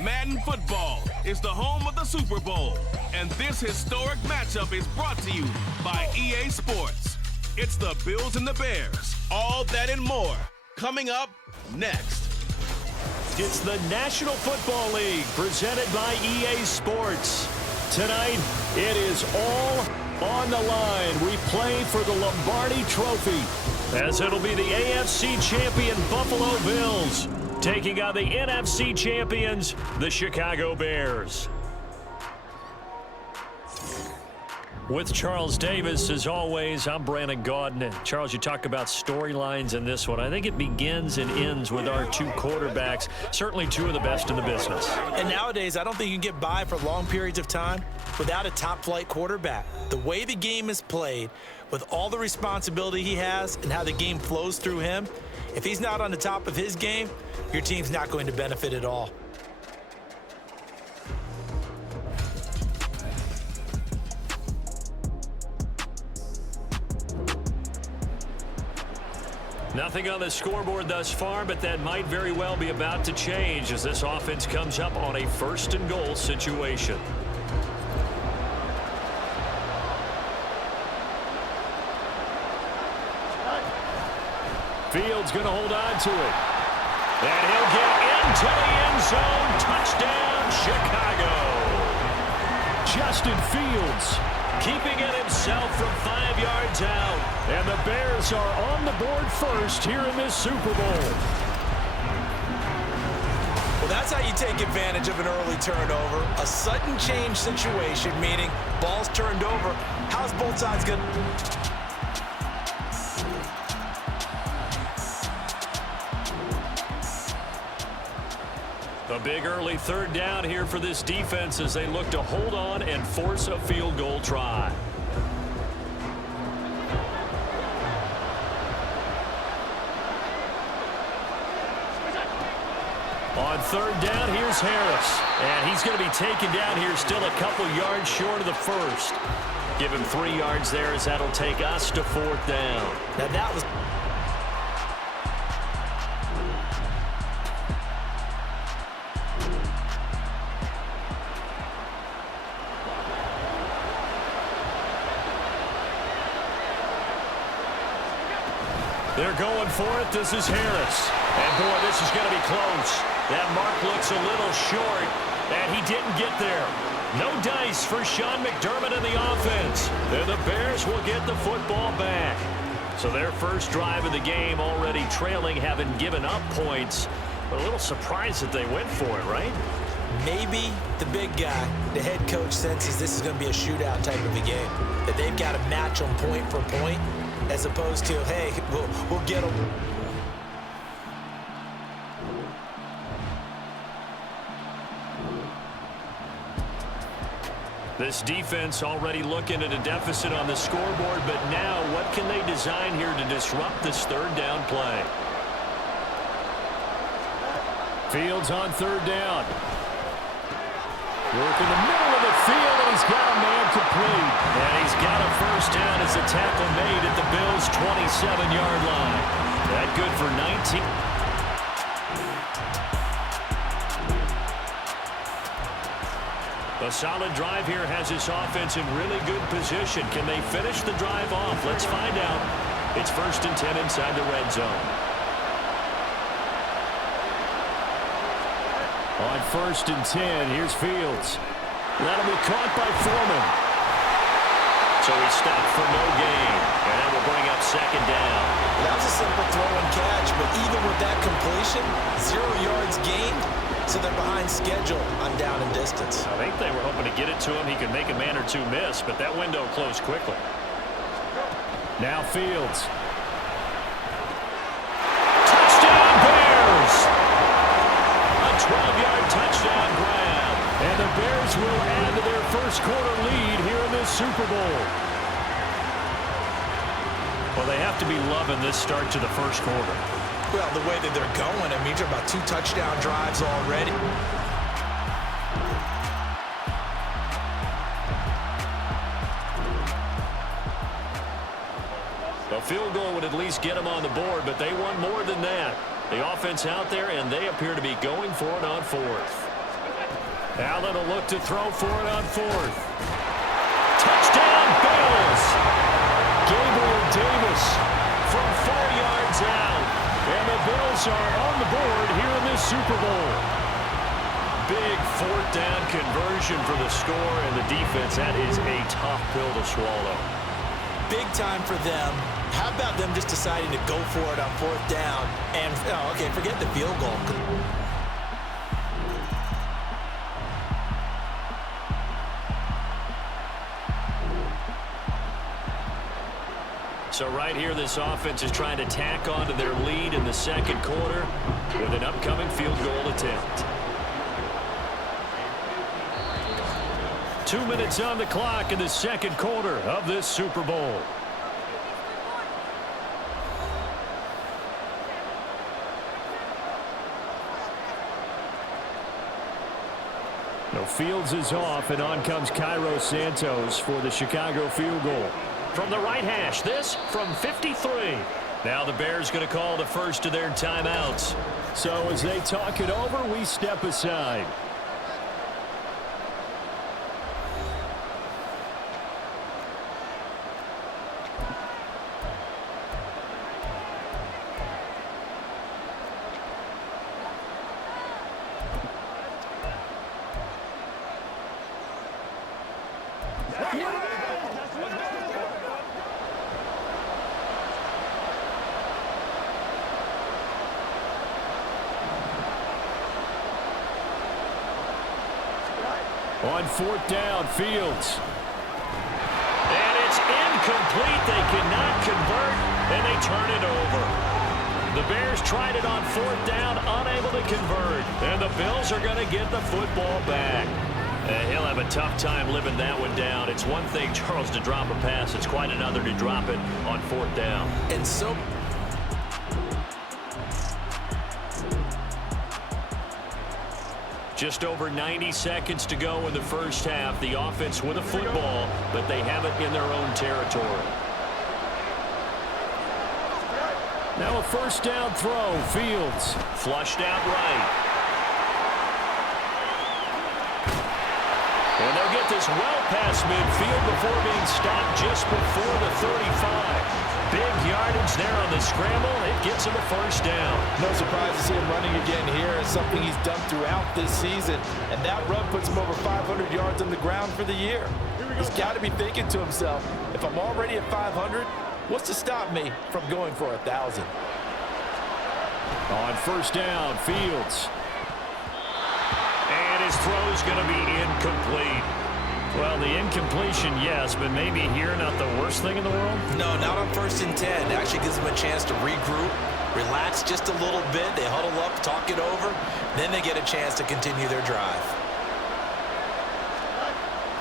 Madden football is the home of the Super Bowl, and this historic matchup is brought to you by EA Sports. It's the Bills and the Bears, all that and more, coming up next. It's the National Football League presented by EA Sports. Tonight, it is all on the line. We play for the Lombardi Trophy, as it'll be the AFC champion Buffalo Bills taking on the NFC champions, the Chicago Bears. With Charles Davis, as always, I'm Brandon Gaudin. And Charles, you talk about storylines in this one. I think it begins and ends with our two quarterbacks, certainly two of the best in the business. And nowadays, I don't think you can get by for long periods of time without a top-flight quarterback. The way the game is played, with all the responsibility he has and how the game flows through him, if he's not on the top of his game, your team's not going to benefit at all. Nothing on the scoreboard thus far, but that might very well be about to change as this offense comes up on a first-and-goal situation. Fields going to hold on to it. And he'll get into the end zone. Touchdown, Chicago. Justin Fields keeping it himself from 5 yards out. And the Bears are on the board first here in this Super Bowl. Well, that's how you take advantage of an early turnover. A sudden change situation, meaning ball's turned over. How's both sides going to... A big early third down here for this defense as they look to hold on and force a field goal try. On third down, here's Harris. And he's going to be taken down here still a couple yards short of the first. Give him 3 yards there as that'll take us to fourth down. Now that was... They're going for it. This is Harris. And, boy, this is going to be close. That mark looks a little short, and he didn't get there. No dice for Sean McDermott in the offense. And the Bears will get the football back. So their first drive of the game already trailing, having given up points. But a little surprised that they went for it, right? Maybe the big guy, the head coach, senses this is going to be a shootout type of a game. That they've got to match them point for point, as opposed to, hey, we'll get them. This defense already looking at a deficit on the scoreboard, but now what can they design here to disrupt this third down play? Fields on third down. Work in the middle of the field, and he's got a man complete. And he's got a first down as a tackle made at the Bills' 27-yard line. That good for 19. A solid drive here has this offense in really good position. Can they finish the drive off? Let's find out. It's 1st and 10 inside the red zone. On 1st and 10, here's Fields. That'll be caught by Foreman. So he stopped for no gain. And that will bring up 2nd down. That was a simple throw and catch, but even with that completion, 0 yards gained. So they're behind schedule on down and distance. I think they were hoping to get it to him. He could make a man or two miss, but that window closed quickly. Now Fields. Touchdown Bears! A 12-yard touchdown grab. And the Bears will add to their first quarter lead here in this Super Bowl. Well, they have to be loving this start to the first quarter. Well, the way that they're going, I mean, you're about 2 touchdown drives already. A field goal would at least get them on the board, but they want more than that. The offense out there, and they appear to be going for it on 4th. Allen will look to throw for it on 4th. Touchdown, Bills! Gabriel Davis from 4 yards out. And the Bills are on the board here in this Super Bowl. Big 4th down conversion for the score, and the defense, that is a tough pill to swallow. Big time for them. How about them just deciding to go for it on 4th down and, oh, okay, forget the field goal. So right here, this offense is trying to tack on to their lead in the 2nd quarter with an upcoming field goal attempt. 2 minutes on the clock in the 2nd quarter of this Super Bowl. No, Fields is off, and on comes Cairo Santos for the Chicago field goal. From the right hash, this from 53. Now the Bears going to call the first of their timeouts. So as they talk it over, we step aside. On 4th down, Fields. And it's incomplete. They cannot convert, and they turn it over. The Bears tried it on 4th down, unable to convert. And the Bills are going to get the football back. He'll have a tough time living that one down. It's one thing, Charles, to drop a pass. It's quite another to drop it on 4th down. And so... Just over 90 seconds to go in the first half. The offense with a football, but they have it in their own territory. Now a 1st down throw. Fields flushed out right. And they'll get this well past midfield before being stopped just before the 35. Big yardage there on the scramble. It gets him a 1st down. No surprise to see him running again here. It's something he's done throughout this season. And that run puts him over 500 yards on the ground for the year. He's got to be thinking to himself, if I'm already at 500, what's to stop me from going for 1,000? On 1st down, Fields. And his throw's going to be incomplete. Well, the incompletion, yes, but maybe here not the worst thing in the world? No, not on 1st and 10. It actually gives them a chance to regroup, relax just a little bit. They huddle up, talk it over. Then they get a chance to continue their drive.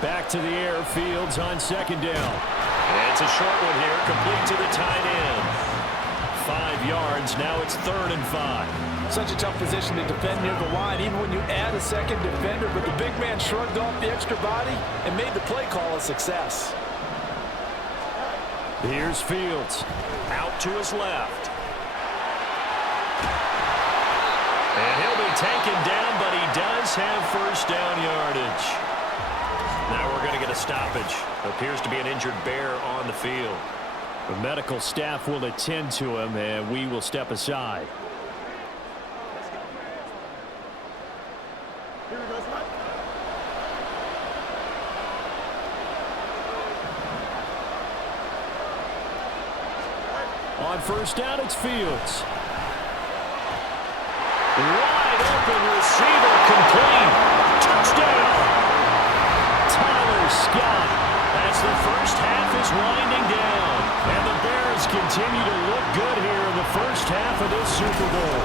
Back to the air, Fields on 2nd down. And it's a short one here, complete to the tight end. 5 yards, now it's 3rd and 5. Such a tough position to defend near the line, even when you add a 2nd defender, but the big man shrugged off the extra body and made the play call a success. Here's Fields, out to his left. And he'll be taken down, but he does have 1st down yardage. Now we're going to get a stoppage. Appears to be an injured Bear on the field. The medical staff will attend to him, and we will step aside. On 1st down, it's Fields. Wide open receiver, complete. Touchdown. Tyler Scott. As the first half is winding down. And the Bears continue to look good here in the first half of this Super Bowl.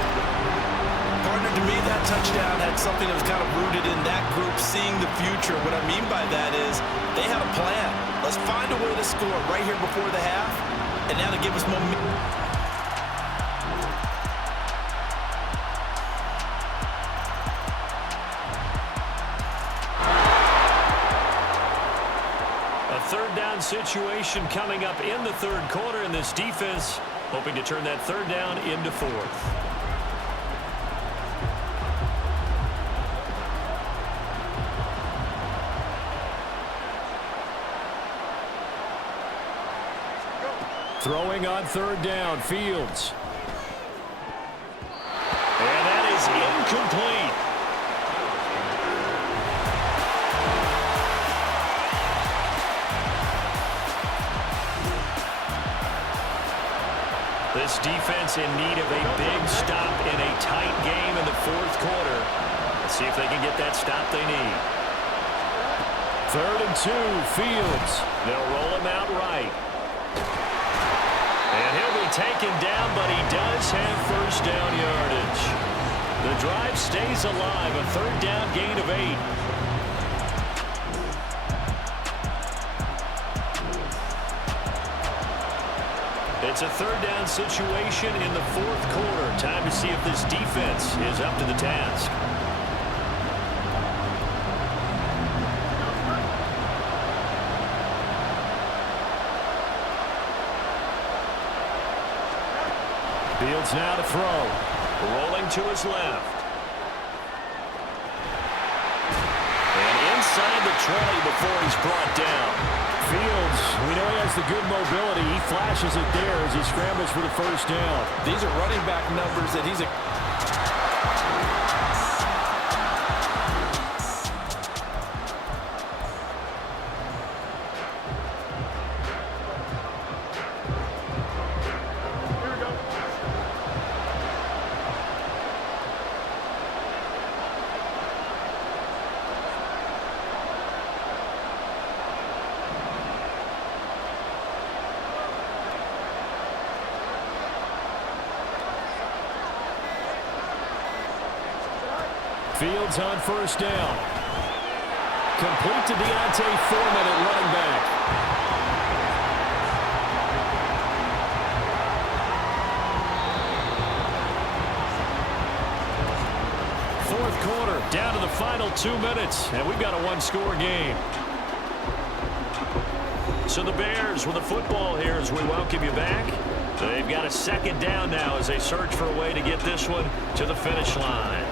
Partner, to me, that touchdown had something that was kind of rooted in that group seeing the future. What I mean by that is they had a plan. Let's find a way to score right here before the half. And now to give us momentum. third down situation coming up in the third quarter, and this defense hoping to turn that third down into fourth. Throwing on third down, Fields. And that is incomplete. This defense in need of a big stop in a tight game in the fourth quarter. Let's see if they can get that stop they need. 3rd and 2, Fields. They'll roll him out right. And he'll be taken down, but he does have first down yardage. The drive stays alive, a third down gain of 8. It's a third down situation in the fourth quarter. Time to see if this defense is up to the task. Fields now to throw. Rolling to his left. And inside the 20 before he's brought down. Fields, we know he has the good mobility. He flashes it there as he scrambles for the first down. These are running back numbers that he's Fields on first down. Complete to Deontay Foreman at running back. Fourth quarter, down to the final 2 minutes, and we've got a one-score game. So the Bears with the football here as we welcome you back. They've got a second down now as they search for a way to get this one to the finish line.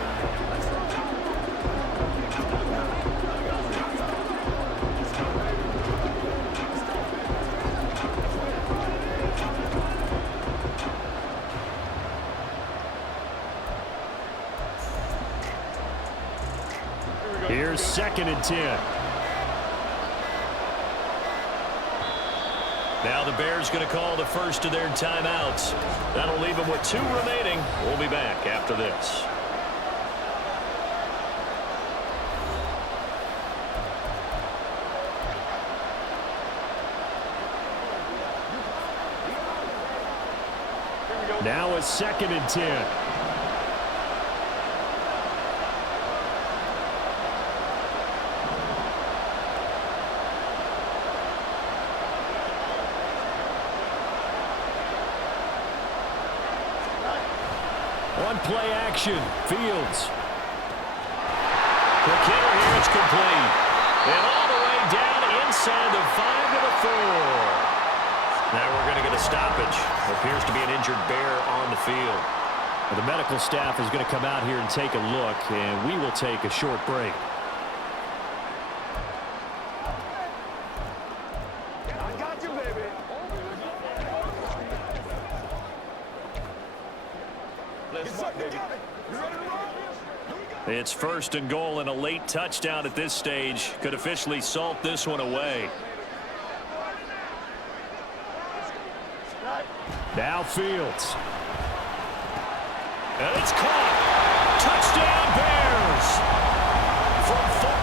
Here's 2nd and 10. Now the Bears going to call the first of their timeouts. That'll leave them with 2 remaining. We'll be back after this. Now it's 2nd and 10. On play action, Fields. Quick hitter here, it's complete. And all the way down inside the 5 to the 4. Now we're going to get a stoppage. Appears to be an injured Bear on the field. Well, the medical staff is going to come out here and take a look, and we will take a short break. It's 1st and goal, and a late touchdown at this stage could officially salt this one away. Now Fields. And it's caught. Touchdown Bears. From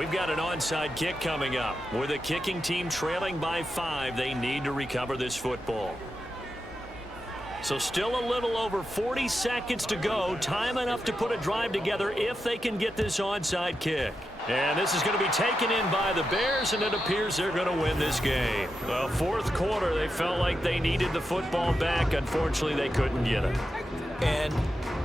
We've got an onside kick coming up. With the kicking team trailing by 5, they need to recover this football. So still a little over 40 seconds to go. Time enough to put a drive together if they can get this onside kick. And this is going to be taken in by the Bears, and it appears they're going to win this game. The fourth quarter, they felt like they needed the football back. Unfortunately, they couldn't get it. And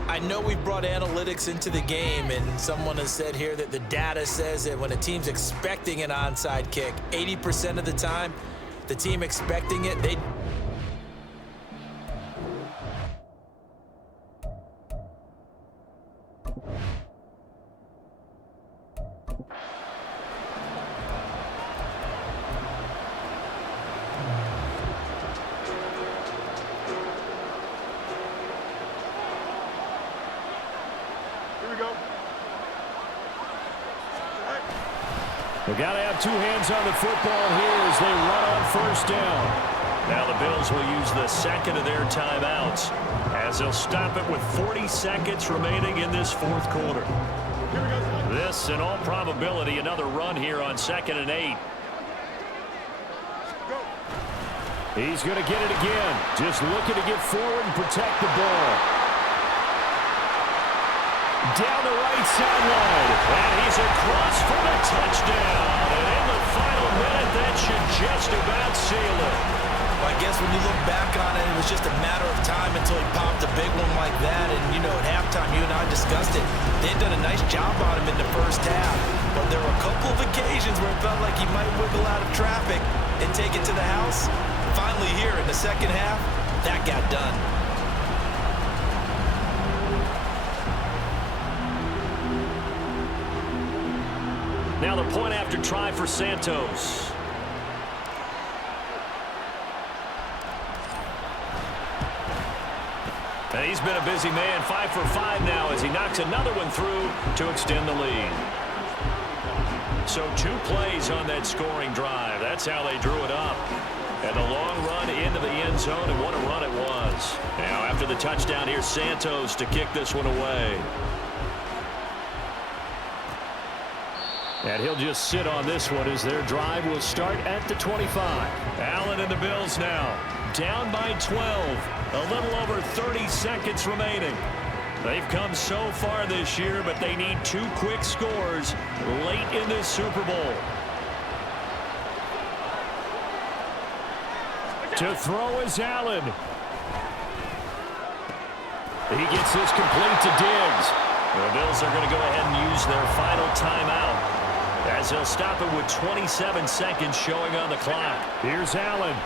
I know we've brought analytics into the game, and someone has said here that the data says that when a team's expecting an onside kick, 80% of the time, the team expecting it, they... They've got to have two hands on the football here as they run on first down. Now the Bills will use the second of their timeouts as they'll stop it with 40 seconds remaining in this fourth quarter. This, in all probability, another run here on 2nd and 8. He's going to get it again. Just looking to get forward and protect the ball. Down the right sideline. And he's across for the touchdown. And in the final minute, that should just about seal it. Well, I guess when you look back on it, it was just a matter of time until he popped a big one like that. And, you know, at halftime, you and I discussed it. They'd done a nice job on him in the first half. But there were a couple of occasions where it felt like he might wiggle out of traffic and take it to the house. Finally here in the second half, that got done. Now the point after try for Santos. And he's been a busy man, 5 for 5 now as he knocks another one through to extend the lead. So 2 plays on that scoring drive. That's how they drew it up. And a long run into the end zone, and what a run it was. Now after the touchdown, here's Santos to kick this one away. And he'll just sit on this one as their drive will start at the 25. Allen and the Bills now down by 12. A little over 30 seconds remaining. They've come so far this year, but they need 2 quick scores late in this Super Bowl. To throw is Allen. He gets this complete to Diggs. The Bills are going to go ahead and use their final timeout as they'll stop it with 27 seconds showing on the clock. Here's Allen.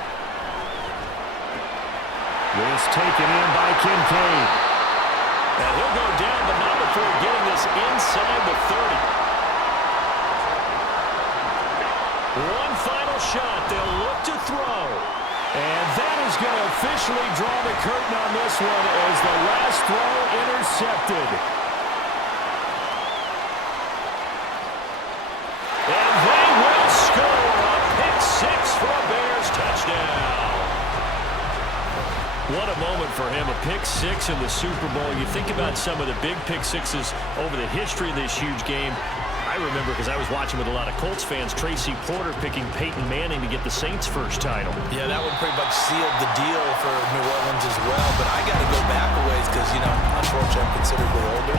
This taken in by Kincaid. And he'll go down, but not before getting this inside the 30. One final shot. They'll look to throw. And that is going to officially draw the curtain on this one as the last throw intercepted. And they will score a pick 6 for a Bears touchdown. What a moment for him, a pick 6 in the Super Bowl. You think about some of the big pick 6s over the history of this huge game. I remember, because I was watching with a lot of Colts fans, Tracy Porter picking Peyton Manning to get the Saints' first title. Yeah, that one pretty much sealed the deal for New Orleans as well. But I got to go back a ways because, you know, unfortunately I'm considerably older.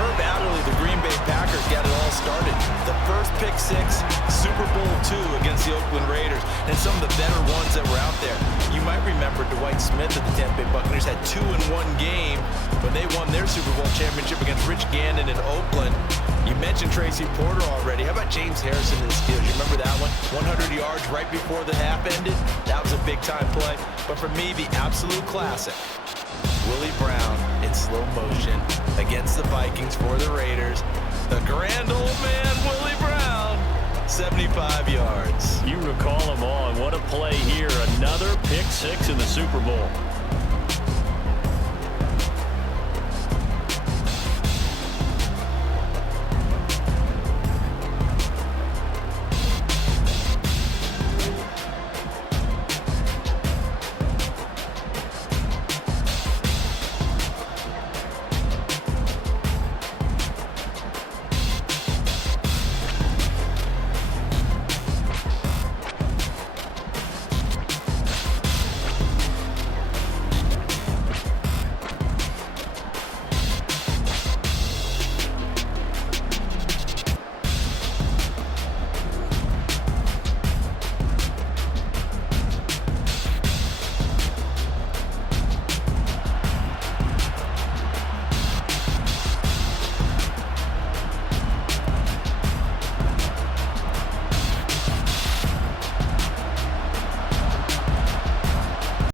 Herb Adderley, the Green Bay Packers, got it all started. The first pick 6, Super Bowl II against the Oakland Raiders, and some of the better ones that were out there. You might remember Dwight Smith of the Tampa Bay Buccaneers had 2 in one game when they won their Super Bowl championship against Rich Gannon in Oakland. You mentioned Tracy Porter already. How about James Harrison in the Steelers? You remember that one? 100 yards right before the half ended? That was a big-time play. But for me, the absolute classic, Willie Brown in slow motion against the Vikings for the Raiders. The grand old man, Willie Brown, 75 yards. You recall them all, and what a play here. Another pick 6 in the Super Bowl.